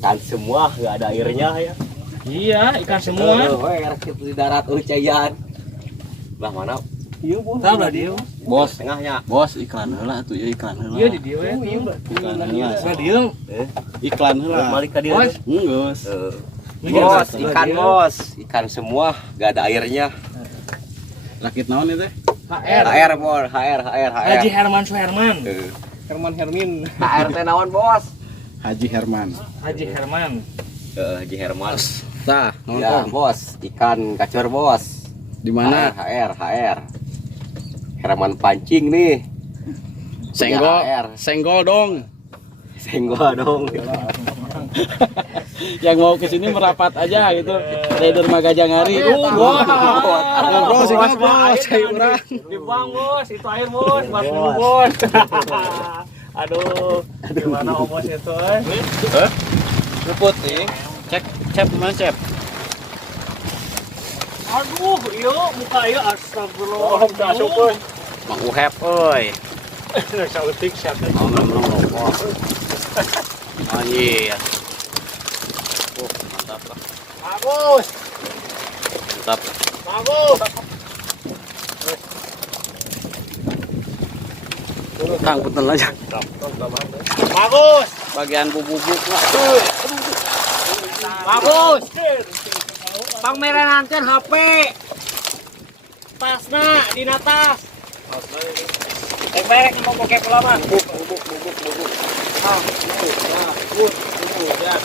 Ikan semua, nggak ada airnya ya. Iya, ikan semua. Di darat hujan. Lah mana? Iya, bos. Tahu lah dia. Bos, tengahnya. Bos iklan heula tuh ya iklan heula. Iya di dia ya. Iklan heula. Nah, dia. Iklan heula. Balik ke dia. Bos. Geus. Bos, ikan bos. Ikan semua, nggak ada airnya. Rakit naon itu? HR. HR bos, HR. Haji Herman Suherman. Herman Hermin. HR teh naon bos? Haji Herman. Haji Herman. Haji Herman. Tah, naon Ya Kang? bos, ikan kacor bos. Di mana? HR. Herman pancing nih. Senggol. HR. Senggol dong. Senggol dong. Yang mau ke sini merapat aja gitu. Dari dermaga Jangari. Bos. Bro, senggol bro, saya urang. Dibuang bos, itu air bos, buat minum bos. Aduh, gimana bos itu? Luput nih. Cep mana cep? Aduh, iya muka iya astagfirullah. Syukur. Mang Uhep euy. Sautik siapa? Belum rokok. Anjir. Mantap lah. Bagus. Mantap. Bagus. Kang punten aja. Bagus. Bagian bubuk lah. Bagus. Bang merenankeun HP. Tasna di atas. Berek mau pakai pelaman. Bubuk. Ya.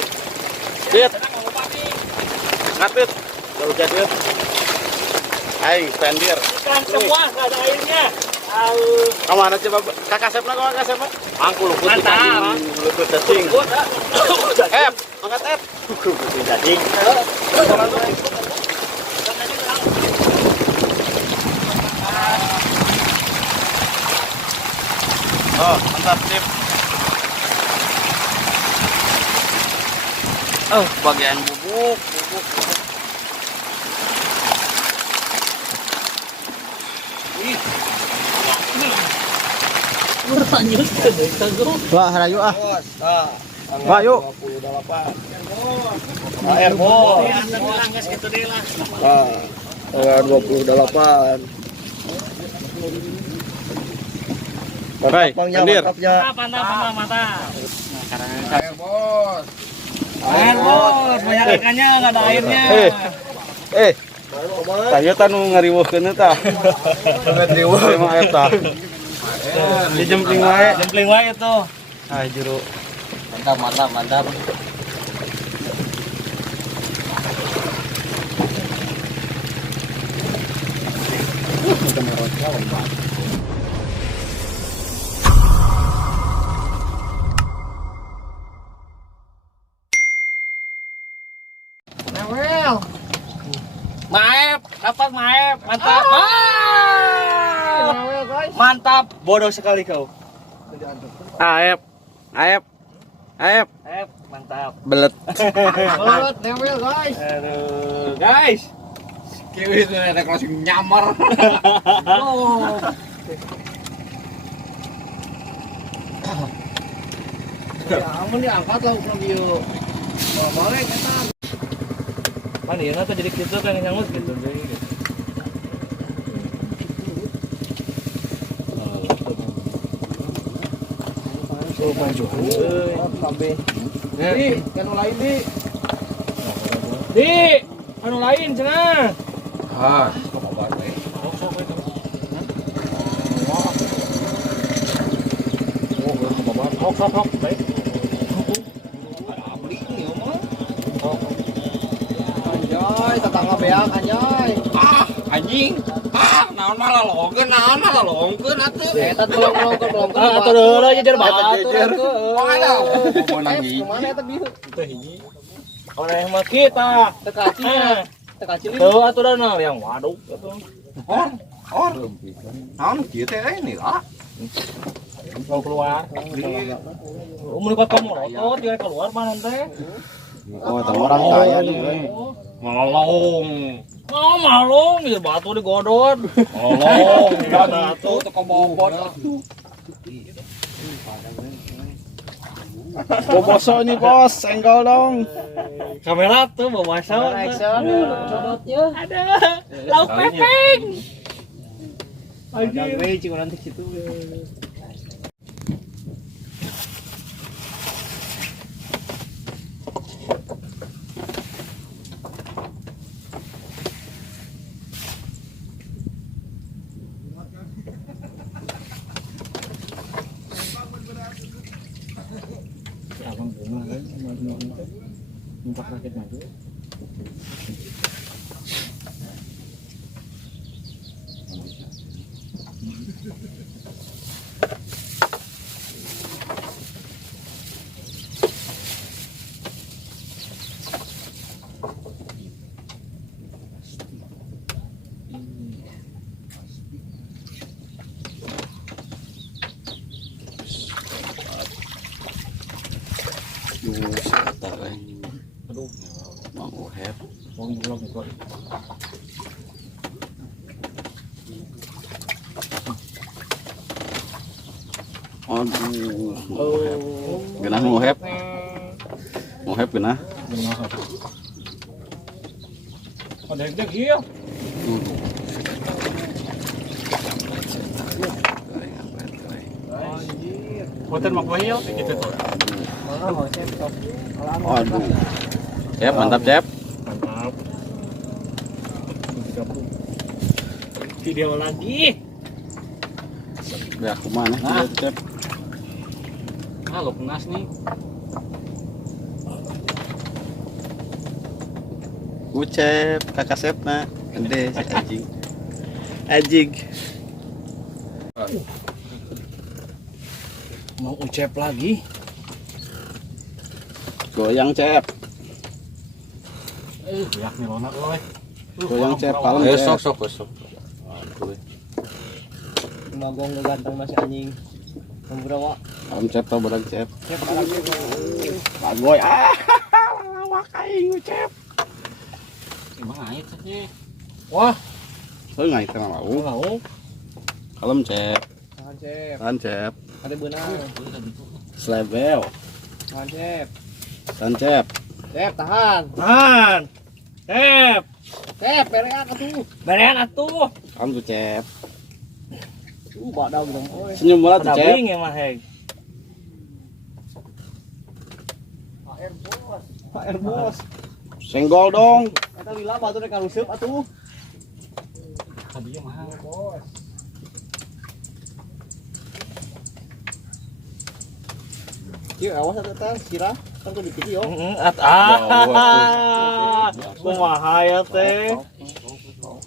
Dit. Ngapit. Jauh jadit. Hai, pendir. Ikan semua enggak ada airnya. Kemana coba? Kakak Sepna, kakak Sepna? Angkul luput Mantap. Luput cacing. Angkat Ep. cacing. Oh, mantap sip. Oh, bagian bubuk. Wah, harayu ah. Wah, yuk. HR bos. Tanggal 28. Baik, pendir. Mantap. HR bos. Air bos, banyak ikannya enggak ada airnya. Saya tanu ngariweuhkeun eta. Emang eta. Dijempling wae. Jempling wae itu. Ah, juru. Mantap. Nawel. Maep, dapat maep, mantap. Mantap, bodoh sekali kau. Aep. Mantap. Belet. Belut Newil guys. Aduh, guys. Kiwis ada closing nyamar. Ya amun diangkat langsung dia. Balik eta. Mana ya tuh jadi gitu kan nyangut gitu. Oh, baju. Sampai. Ya. Di, kan lain di. Di, anu lain cenah. Ah, Hok, baik. Anjay, tetangga beak anjay. anjing. Naon mah lalongkeun atuh. Eta belum. Atuh deuleuh jejer batu. Mau nangis. Kemana eta bieu? Oleh mah kita. Tekacil. Tuh atuh dana yang waduk atuh. Naon kieu teh ini lah. Mau keluar. Umur kamu motor dia keluar mana teh? Oh, tahu orang kaya nih. Malong. Oh, malong ya batu digodot. Malong. Batu teu kebobot. Boboso ini bos, senggol dong. Kamera tuh bawa action. Ada lauk pepeng. Ada gue cing nanti situ. Abang bunga kan numpak rakit maju. Aduh, Mang Uhep. mau belum kok. Aduh. Genah Mang Uhep. Mang Uhep genah. Ada deg iya. Hotel mak bahaya gitu tuh. Aduh. Cep, mantap Cep. Mantap. Video lagi. Udah aku mana? Cep. Halo penas nih. Ucep, kakak Sepna. Gede si anjing. Anjing. Mau ucap lagi. Goyang Cep. Yak nih lonak loh. Goyang Cep, kalem Ayo Cep. sok. Magong ganteng masih anjing. Membrawa. Kalem Cep tau berang Cep. Cep lagi. Pagoy. Lawak aing Ucep. Gimana itu sih? Wah, Soalnya nggak ikan mau. mau. Kalem Cep. Tahan Cep. Tahan Cep. Ada benang. Slebel. Tahan Cep. Tahan Cep. Cep tahan. Tahan. Cep. Cep berean atuh. Berean atuh. Kalem tuh Cep. Badak dong. Oi. Senyum malah tuh Ada Cep. bing ya mah heg. Pak R bos. Senggol dong. Eta lila batu rek karuseup atuh. Tadi mah. Bos. Ieu awas eta sirah kan tuh di video. Kumaha ya teh.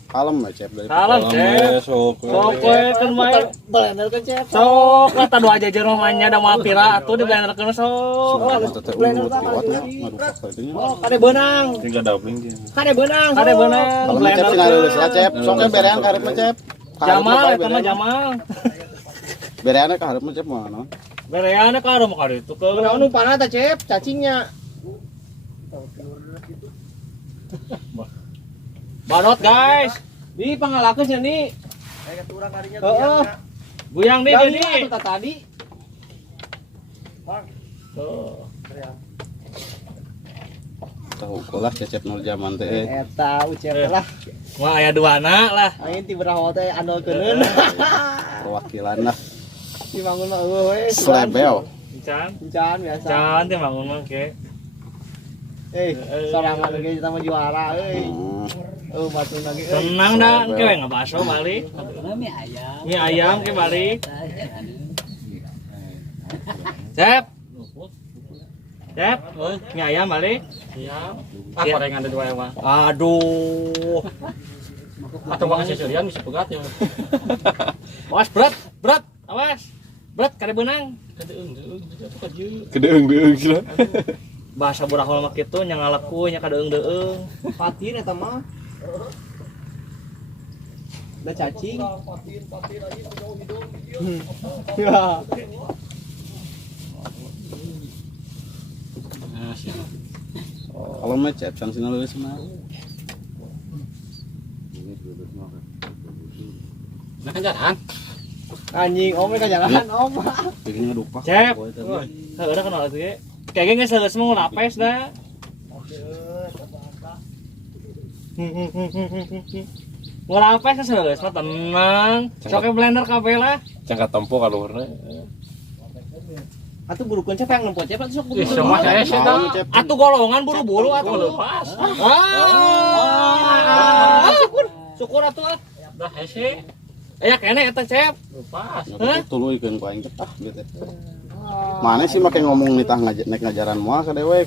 Kalem lah Cep dari. Kalem Cep. Sok we kan main. Blender kan Cep. Sok lah tadu aja rumahnya ada mah pira atuh di blenderkeun sok. Blender Oh, kade benang. Tinggal doubling dia. Kade benang. Kade benang. Kalem Cep sih ngaruh lah Cep. Soknya berean karep mah Cep. Jamal eta mah Jamal. Bereannya ke hareup mah Cep mana? Bereana ka rumah ka ditu ke. Kunaon nu panah teh Cep, cacingnya. Banot guys. Di pangalakeun nya ni. Aya turang kadinya Heeh. Buyang di Dari di. atuh tadi. Tahu kulah Cecep Nur Zaman teh. Eta ucap lah. Wah aya duana lah. Angin ti beraho teh andolkeun. Perwakilan lah. Di bangun mah eueuh we. Slebel. Can. Can biasa. Can teh bangun mah ke. Sorangan ge kita mah juara euy. Batu lagi euy. Tenang dah, kewe ngabaso balik. Mie ayam ke balik. Cep. Cep, mie ayam balik. Siap. Ah, gorengan ada dua mah. Aduh. Atau bang seserian bisa pegat ya. Awas berat. Awas. Berat kada benang. Kedeung sih. Bahasa burahol mah kitu nya ngalaku nya kadeung-deung. Patin eta mah. Udah cacing. Ya. Kalau mah Cep can sina leuleus mah. Nah kan jalan. Anjing om mereka jalan om. Jadinya lupa. Cep. Boy, tadi. Udah kenal itu ya. Kayaknya nggak selesai mau lapis dah. Mau lapis kan selesai, mah tenang. Coke blender kabel lah. Cangkat tempo kaluhurna. Atuh buru kunci apa yang nempot cepet sok buru. Semua saya sih dah. Atuh golongan buru-buru atuh lepas. Syukur atuh ah. Dah hese. Ya kene eta cep. Lepas. Tuluikeun ku aing teh gitu. Mana sih make ngomong nitah naik ngajaran moal ka dewek.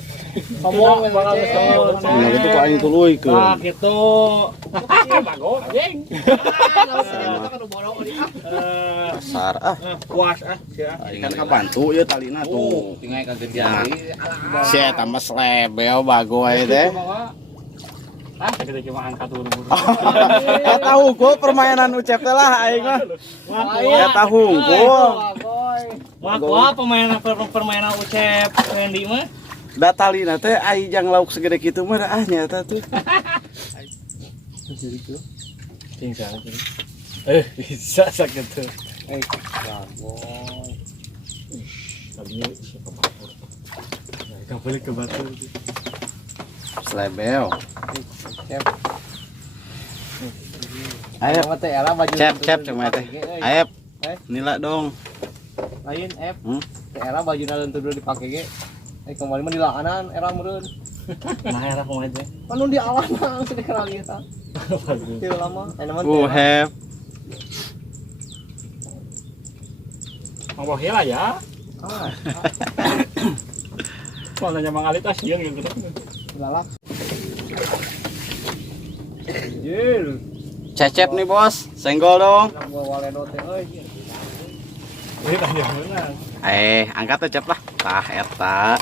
Ngomong bakal betul. Nah gitu ku aing tuluikeun. Nah gitu. Bagus anjing. Dasar Puas ah. aing kan kabantu ieu talina tuh. Tinggal kagedean. Si eta mah slebeo bago wae teh. Ah, kita cuma angkat buru-buru. Eta hungkul permainan Ucep teh lah aing mah. Eta hungkul. Wah, permainan Ucep Randy mah. Da talina teh ai jang lauk segede kitu mah ah nyata tuh. Tinggal. Bisa sakit tuh. Tadi siapa batur? Enggak boleh ke batur. Slebeo. Ayo Ayo teh era baju. cep cuma teh. Ayo nila dong. Lain F. Teh era baju na leunteu dipake ge. Kembali mah dilaanan era meureun. Nah, era kumaha teh? Anu di alana sudah kenal ieu tah. Teu lama. Anu mah Have Mau hela ya. Kalau nanya Mang Alit siang gitu. lalak. cecep nih bos, senggol dong. Gua waledo teh euy. Ini tanya mana? Angkat tuh cep lah. Tah eta.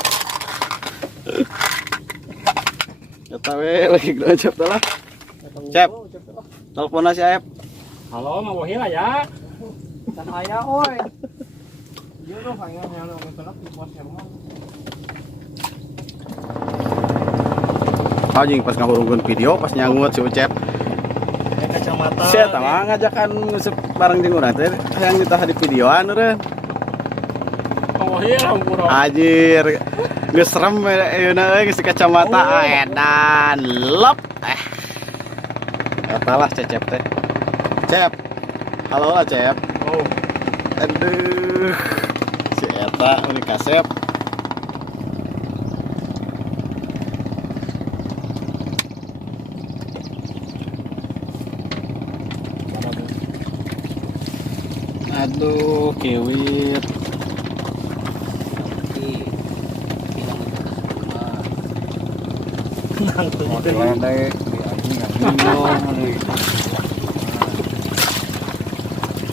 Eta we lagi gede cep teh lah. Cep. Telepon si Aep. Halo, mau hela ya. Can aya oi. Ieu doh hayang hayang ngeselak di pos rumah. Anjing pas ngahurungkeun video pas nyangut si Ucep. Kacamata. Si eta mah ngajakan ngusep bareng jeung urang teh hayang ditah di videoan eureun. Mau hela bro. Anjir. Geus serem ayeuna euy si kacamata edan lep. Eta lah cecep teh. Cep. Halo lah Cep. Oh. Aduh. Si eta ini kasep. Aduh, kiwit.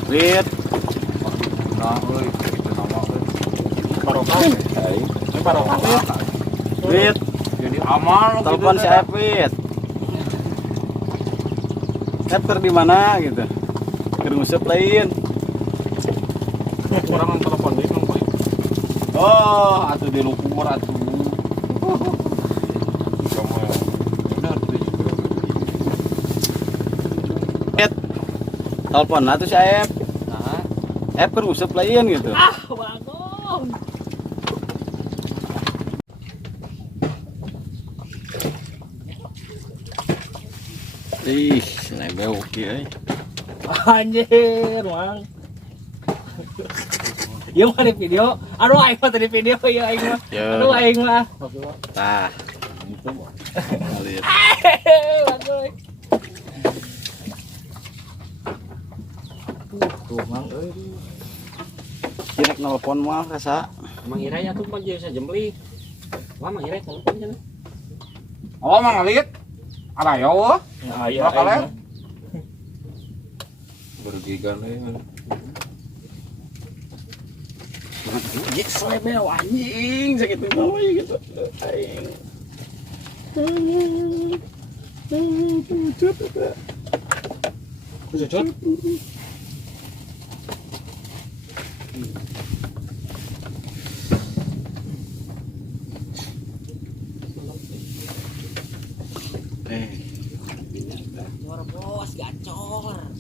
Wit. Barokah. Ini barokah ya. Wit. Jadi amal Telepon si Aep, Wit. Aep keur di mana gitu? Keur ngusep lain. Orang yang telepon dia ngomong. Oh, atuh di lumpur atuh. Wit. Telepon lah tuh si Aep. Nah, Aep keur ngusep lain gitu. Bagong. Ih, lebeu kieu. Anjir, Mang. Iya mah di video. Aduh aing mah tadi video ya aing mah. Aduh aing mah. Tah. Alit. Bagus. Tuh, Mang euy. Direk nelpon mah rasa. Mang Ira ya tuh bagi saya jembli. Wah, Mang Ira telepon cenah. oh Mang Alit. Ada yo. Nah, iya. Bakal Bergigan ya. Yes, lebeu anjing sakitu mah gitu. Aing. Cucut.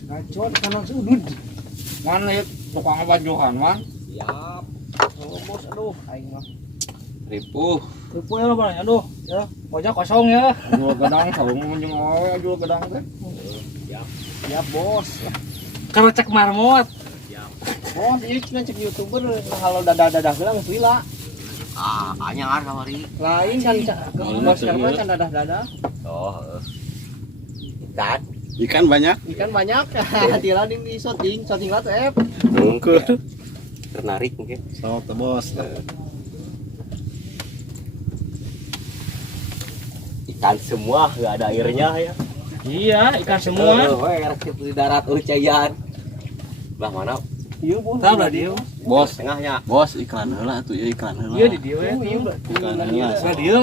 Gacor kanang sudut. Mana ya tukang bajuhan man? Siap. Oh bos Aduh, aing mah. Ripuh. Ribu ya Bang. Aduh, ya. Pojok kosong ya. Jual gedang sarung menjeng awe jual gedang teh. Siap, Bos. Kalau cek marmot. Bos, ieu cenah cek YouTuber kalau dadah-dadah gelang geus lila. Anyar kamari. Lain kan Bos karena kan dadah-dadah. Oh, ikan. Ikan banyak. Ikan banyak. Tila di shooting lah tuh Ukur. Ternarik mungkin. Sok teh bos. Ikan semua, nggak ada airnya ya. Iya, ikan semua. Rakit di darat cayan. Bah mana? Iya, Bos. Tahu lah dia. Bos, Tengahnya. bos iklan heula atuh ieu iklan heula. Iya di dia. Iya, Iklan heula. Nah, dia.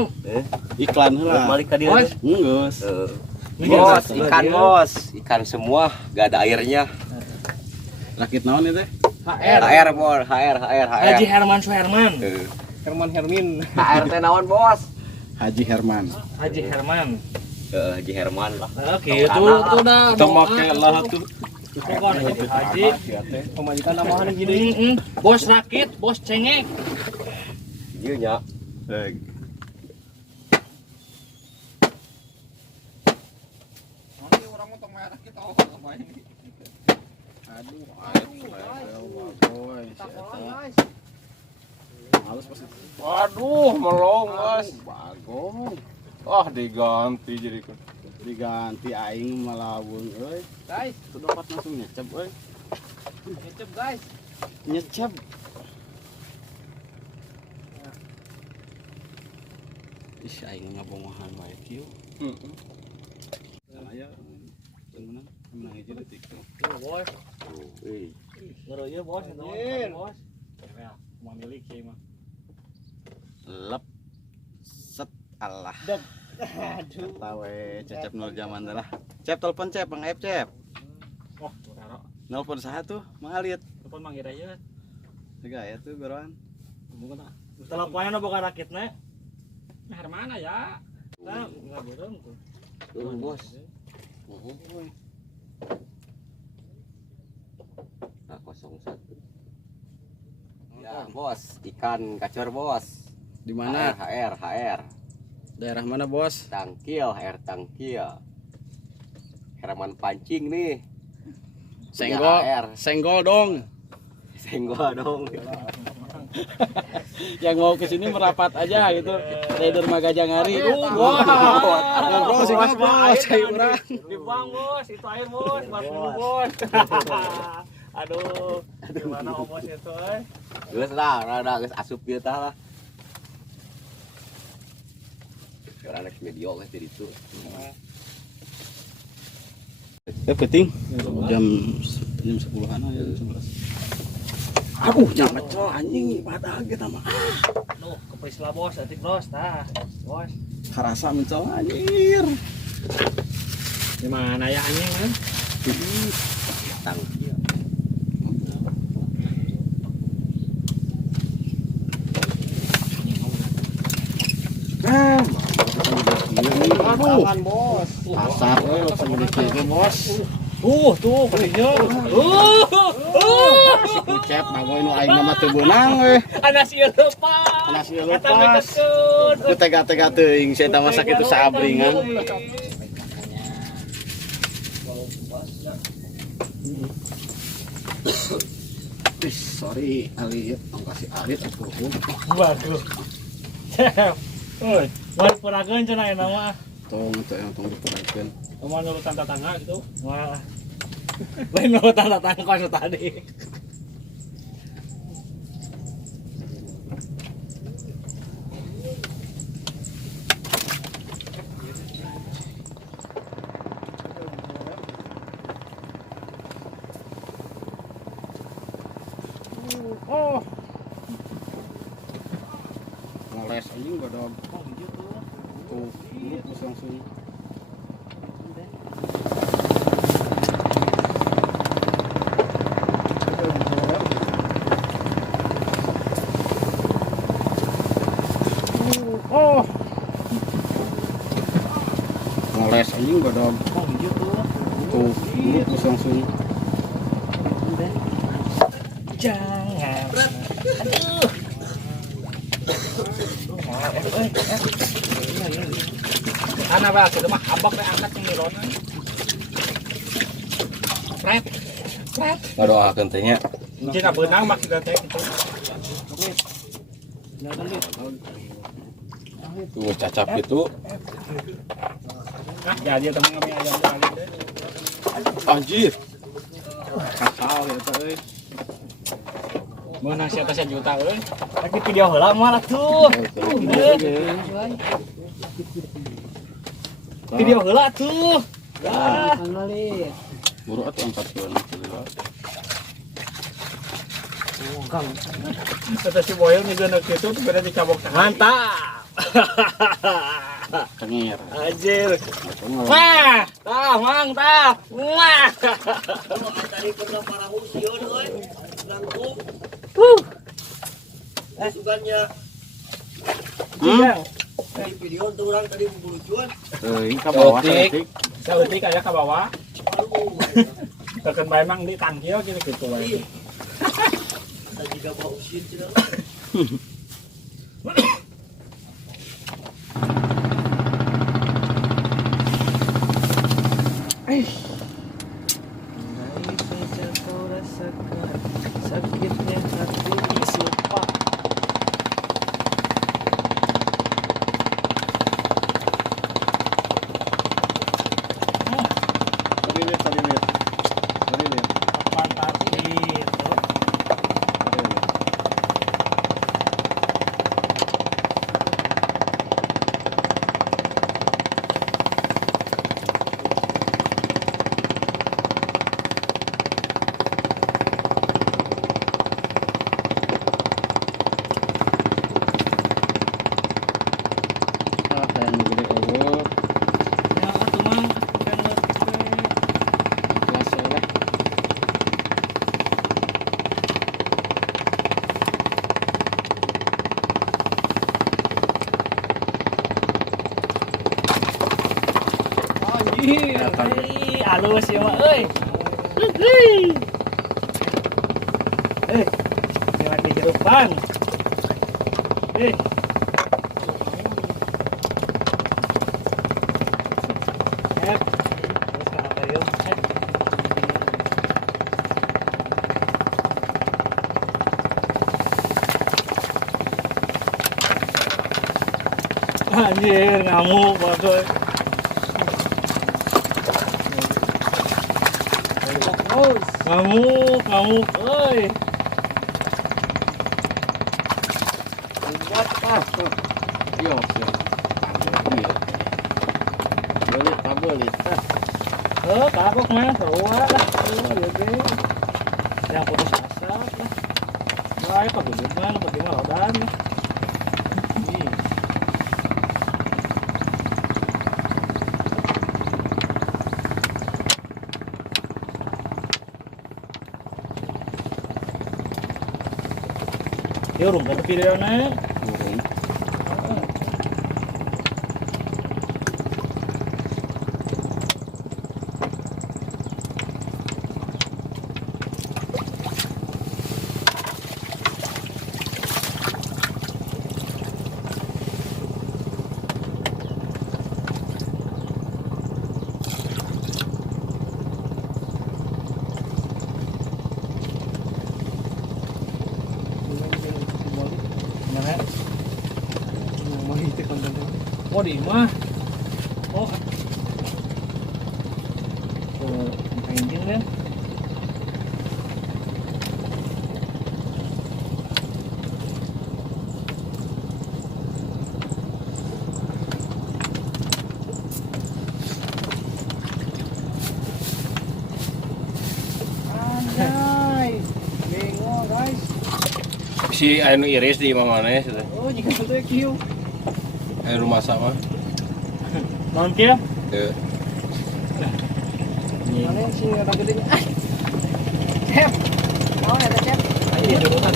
Iklan heula. Balik ke dia. Bos. Geus. Bos, ikan bos, ikan semua, nggak ada airnya. Rakit naon itu? HR. HR bos, HR. Haji Herman Suherman. Herman Hermin. HR teh naon bos? Haji Herman. Haji Herman. Haji Herman lah. Oke, itu udah. Temake lah tuh. Pokoknya jadi haji. Pemajikan namahan gini. Bos rakit, bos cengek. Iya nya. Waduh, melong, Mas. Bagong. Ah, diganti jadi kan. Diganti aing malaweung euy. Guys, Tuh dapat langsung nyecep euy. ngecep guys. Nyecep. Ih, aing ngabongohan wae kieu. Aya temenan, menang aja detik tuh. Bos. Wih. Ngero ieu bos, itu Anjir. bos. Ya, mau milik sih mah. Lep set Allah. Aduh. Tahu cecep nol zaman lah. Cep telepon cep, Bang Aep cep. Oh, karo. Nelpon saha tuh, Mangalit. Telepon manggil aja. Juga ya tuh goroan. Bukan ah. Teleponnya bukan rakitnya. Nah, mana ya? Nah, enggak berem tuh. Bos. Nah, 01. Ya, bos, ikan kacor bos. Di mana? HR. Daerah mana, Bos? Tangkil, HR Tangkil. Herman pancing nih. Senggol. HR. Senggol dong. Senggol dong. Yang mau ke sini merapat aja gitu. Dari dermaga Jangari. Wah. Ngobrol sih bos, saya urang. Dibuang bos, itu air bos, minum bos. Aduh, gimana bos itu Geus lah, rada geus asup ieu tah lah. Karena anak media geus di ditu. Penting. Jam 10-an ya, jam 11. Aduh, jangan pecel anjing, pada kita mah. Nuh, kepis lah bos, atik bos, tah. Bos. Karasa mencel anjir. Gimana ya anjing kan? Tangkil. Tangan, Bos. Pasar we langsung dikieu bos. Tuh, kadinya. Si kucep magoy nu aing mah teu beunang we. Anak sieu lepas. Anak sieu Eta lepas. mekeun. Ku tega-tega teuing saya tah masa kitu saabringan. Sorry, Alit, kasih Alit atuh. Waduh. Cep. Euy, mari purageun cenah eta mah. Tong teh yang tong diperhakeun. Cuma nurut tanda-tanda gitu. Wah. Lain nurut tanda-tanda kau tadi. Ngoles anjing godog. Tuh, terus langsung. Ngoles anjing godog. Tuh, terus langsung. Jangan. Aduh. Karena bah sudah mah abak teh angkat yang nilona. Pret. Ngadoakeun teh nya. Cina beunang mak kita teh gitu. Tuh cacap gitu. Nah, jadi teman kami ayam balik deh. Anjir. Kasal ya euy. Meunang sia teh 1 juta euy. Lagi video heula mah tuh. Video heula tuh. Ah, Buru atuh angkat keun. kata si Boyo ngejeuna kitu teh beda dicabok tangan. Mantap. Cengir. Anjir. Wah, tah mang tah. Wah. Tadi pernah para usion euy. Langsung sugannya di video tuh orang tadi buru cuan. Euy, ka bawah Otik. Saeutik aya ka bawah. Tekan bae mang di tangkil gitu wae. Tadi juga bawa usin cenah. Sakitnya hati sumpah. Mantap gitu. Ya atuh mang kan halus ya mah euy. Jangan di depan. Terus apa yuk? Anjir, ngamuk bagus. Ngamuk, euy. Yo, siap. Boleh. Kagok mah keluar lah. Yang putus asa lah. Baik Pak Gudut mah nu penting mah lodan. Yo urung kan videona. Oh di mah. Oh. Painting kan. Anjay. Bingung guys. Si anu iris di mana ya? Oh jika itu kieu. Anu rumah sama. Non kieu. Teu. Mana sih kata gedenya? Cep. Oh, ada cep. Ayo dulu kan.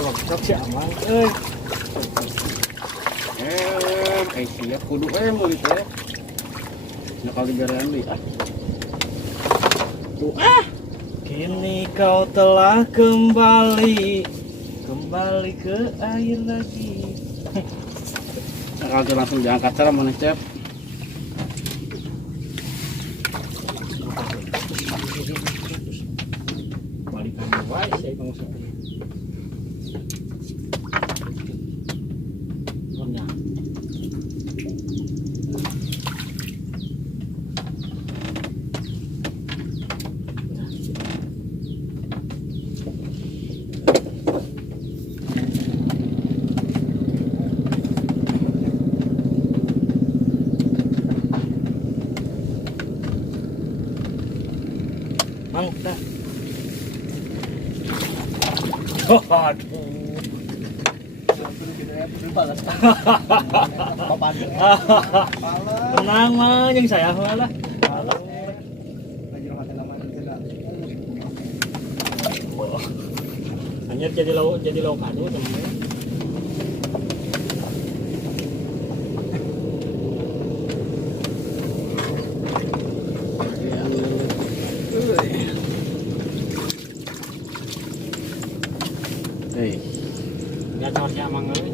sok si Amang Siap kudu meuli teh. Nakal digarean deui. kini kau telah kembali ke air lagi. Nakal teh langsung diangkat cara mana Cep. Balikan wae saya ngusah. Mantap. Oh, aduh. Tenang mah yang saya malah. Hanya jadi lauk kado teman. Hei, Enggak tahu si Amang euy.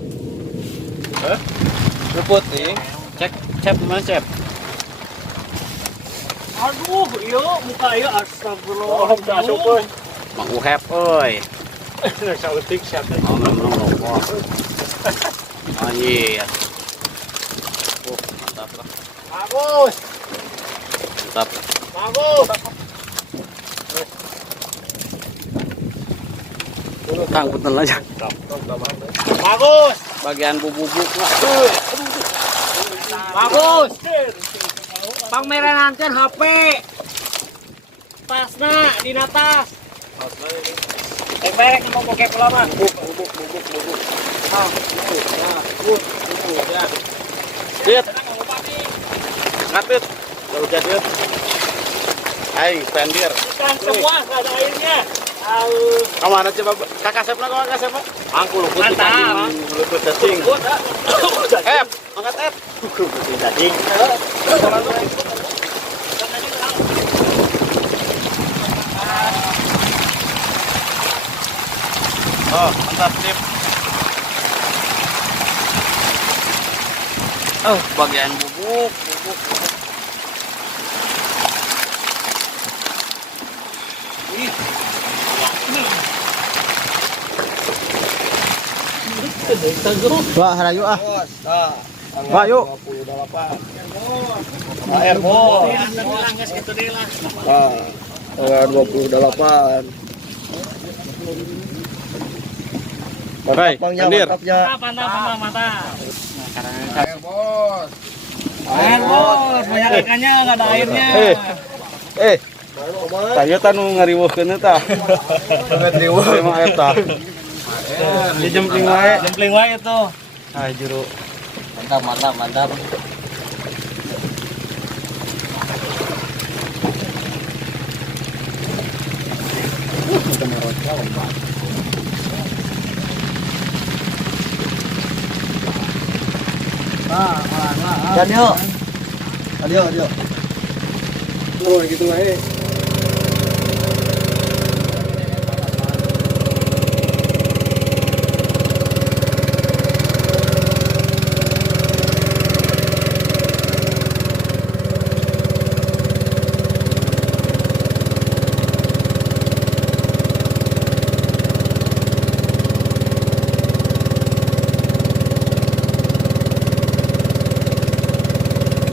Luput nih. cek Cep mana Cep? Aduh, iya muka iya astagfirullah. Oh, udah syukur. Mang Uhep euy. Sautik siapa? Oh, memang rokok. Anjir. Oh, mantap lah. Bagus. Mantap. Bagus. Kang punten aja. Bagus. Bagian bubuk lah. Bagus. Pangmerenankeun HP. Tasna dina tas. Berek mau pakai pula mah. Bubuk. Ya. Dit. Ngatut. Kalau jadit. Hai, pendir. Ikan semua enggak ada airnya. Kamana coba kakak Sepna kok kakak Sepna? Angku luput Mantap. luput cacing. Ep, angkat ep. Cacing. Oh, mantap sip. Oh, bagian bubuk. Wah, harayu ah. Wah, yuk. Air bos. Tanggal 28. Hai, pendir. Mantap. Air bos, banyak ikannya enggak ada airnya. Saya tanu ngariweuhkeun eta. Ngariweuh emang eta. Di jempling wae itu. Ah, juru. Mantap. Dan yuk. Adio. Oh, gitu wae.